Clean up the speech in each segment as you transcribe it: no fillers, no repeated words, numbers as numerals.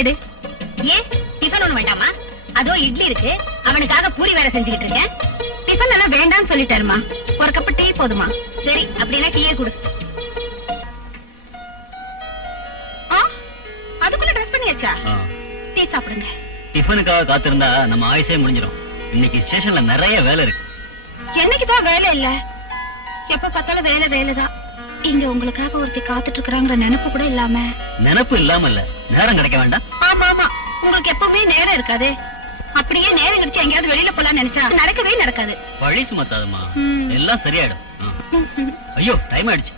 எடு. ஏன் டிஃபன் ஒண்ணு வேண்டாமா? அதோ இட்லி இருக்கு, அவனுக்காக பூரி வேற செஞ்சுக்கிட்டு இருக்கேன். டிஃபன் எல்லாம் வேண்டாம்னு சொல்லிட்டாருமா. ஒரு கப்பு டீ போதுமா? சரி, அப்படின்னா டீயே கொடு. அதுக்குள்ள ட்ரெஸ் பண்ணியாச்சா? டீ சாப்பிடுங்க. டிஃபனுக்காக காத்திருந்தா நம்ம ஆயுசே முடிஞ்சிடும். இன்னைக்கு ஸ்டேஷன்ல நிறைய வேலை இருக்கு. என்னைக்குதான் வேலை இல்ல, எப்ப பார்த்தாலும் வேலை வேலைதான். இங்க உங்களுக்காக ஒருத்தி காத்துட்டு இருக்கிறாங்கிற நினைப்பு கூட இல்லாம. நினைப்பு இல்லாம இல்ல, நேரம் கிடைக்க வேண்டாம். ஆமா ஆமா, உங்களுக்கு எப்பவுமே நேரம் இருக்காது. அப்படியே நேரம் கிடைச்சு எங்கேயாவது வெளியில போலாம் நினைச்சா நடக்கவே நடக்காது. வழி சுமத்தாதுமா, எல்லாம் சரியாயிடும். ஐயோ டைம் ஆயிடுச்சு.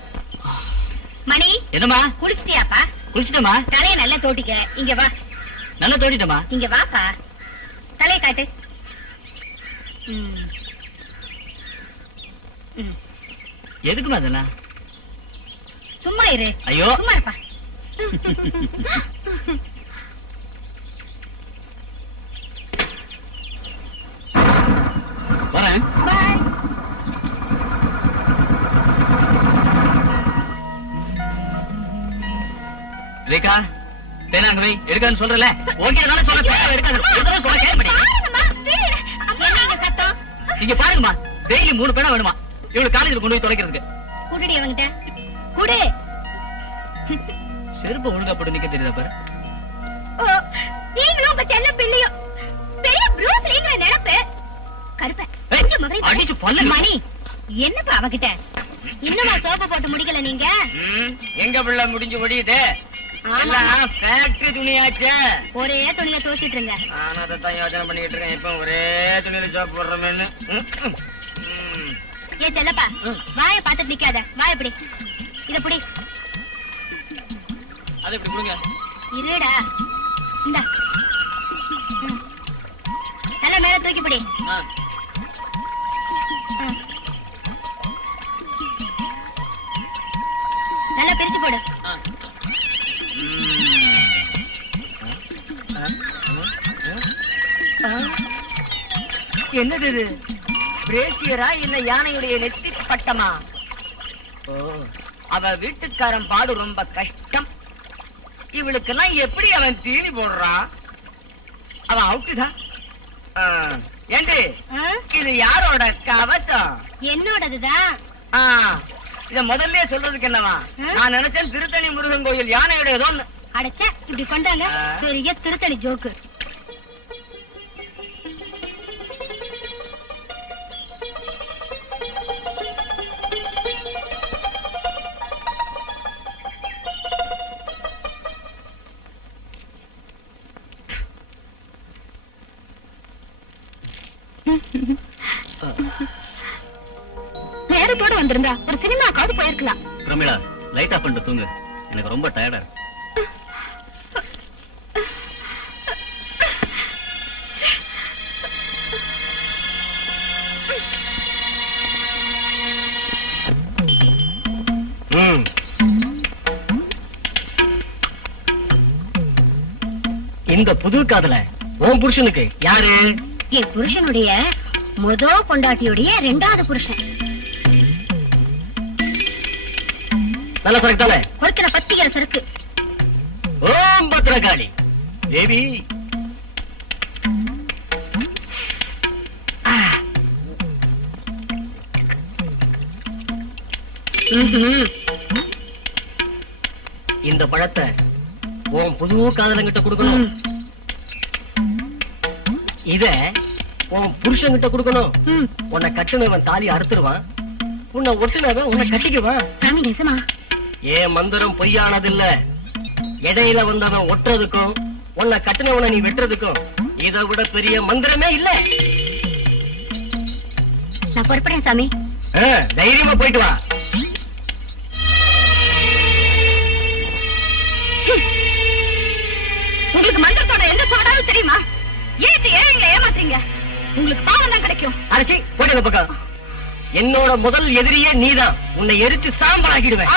மணி என்னமா? குளிச்சிட்டியாப்பா? குளிச்சிட்டமா. தலைய நல்லா தோட்டிக்க. இங்க வா. நல்லா தோட்டிட்டமா. இங்க வாப்பா, தலைய காட்டு. எதுக்குமா அதெல்லாம்? சும்மா இரு. ஐயோ சும்மா இருப்பா. வரேன். ரேகா, தேனாங்க வை. எடுக்கான்னு சொல்றல. ஓகே தான சொல்ல. எடுக்காத. எதோ சொல்ல கேட்க மாட்டீங்க. இங்க பாருங்கம்மா, டெய்லி 3 பேனா வேணுமா? இவளு காலேஜ்ல கொண்டு போய் தொலைக்கிறதுக்கு. குடுடி அவங்கிட்ட. குடு. செருப்பு ஒழுங்கா போட்டு நிக்க தெரியுதா பாரு. நீங்களும் உங்க செல்ல பிள்ளையும் பெரிய ப்ரூஸ் லீங்கிற நினைப்பு. கருப்ப. அடிச்சு பல்ல. மணி, என்னப்பா அவகிட்ட? இன்னுமா சோப்பு போட்டு முடிக்கல நீங்க? எங்க பிள்ளை முடிஞ்சு முடியுது. ஃபேக்டரி துணியாச்சே. ஒரே துணியை தோச்சிட்டு இருங்க. நான் அதான் யோசனை பண்ணிட்டு இருக்கேன். இப்ப ஒரே துணியில சோப்பு போடுறோமேன்னு. ஏ செல்லப்பா, வாயை பார்த்துட்டு நிக்காத. வாய பிடி. இத பிடி. அது இப்படி கொடுங்க. இருடா. இந்தா. நல்லா மேல தூக்கி பிடி. நல்லா பிரிச்சு போடு. என்னது இது? பிரேசியரா இல்ல யானையுடைய நெத்தி பட்டமா? அவ வீட்டுக்காரன் பாடு ரொம்ப கஷ்டம். இவளுக்கெல்லாம் எப்படி அவன் தீனி போடுறான்? அவன் அவுட்டுதான். ஏண்டி, இது யாரோட கவசம்? என்னோடதுதான். இத முதல்ல சொல்றதுக்கு என்னவா? நான் நினைச்சேன் திருத்தணி முருகன் கோயில் யானையுடைய ஏதோ. அடைச்ச இப்படி கொண்டாங்க பெரிய திருத்தணி ஜோக்கு. நேரத்தோட வந்திருந்தா ஒரு சினிமாக்காவது போயிருக்கலாம். பிரமிளா, லைட் ஆஃப் பண்ணிட்டு தூங்கு. எனக்கு ரொம்ப டயர்டா இருக்கு. இந்த புது காதல உன் புருஷனுக்கு யாரு? என் புருஷனுடைய முதோ பொண்டாட்டியுடைய 2வது புருஷன். நல்ல சரக்கு பொறுக்கிற பத்திக்கிற சரக்கு. ஓம் பத்ரகாளி தேவி. இந்த பழத்தை உன் புது காதலங்கிட்ட கொடுக்கணும். இத உன் புருஷன்கிட்ட கொடுக்கணும். உன்னை கட்டுனவன் தாலி அறுத்துருவான், உன்னை ஒட்டுனவன் உன்னை கட்டிக்குவான். சாமி நிஜமா? ஏன் மந்திரம் பொய்யானதில்ல. இடையில வந்தவன் ஒட்டுறதுக்கும் உன்னை கட்டுனவனை நீ வெட்டுறதுக்கும் இதை விட பெரிய மந்திரமே இல்ல. நான் பொறுப்பறேன் சாமி. தைரியமா போயிட்டு வா. உங்களுக்கு மந்திரத்தோட எந்த சோடாலும் தெரியுமா? ஏன் ஏழைங்களை ஏமாத்துறீங்க? உங்களுக்கு பாவம் தான் கிடைக்கும். அரைச்சி போயிட்டு பக்கம். என்னோட முதல் எதிரியே நீதான். உன்னை எரிச்சு சாம்பலாக்கிடுவேன்.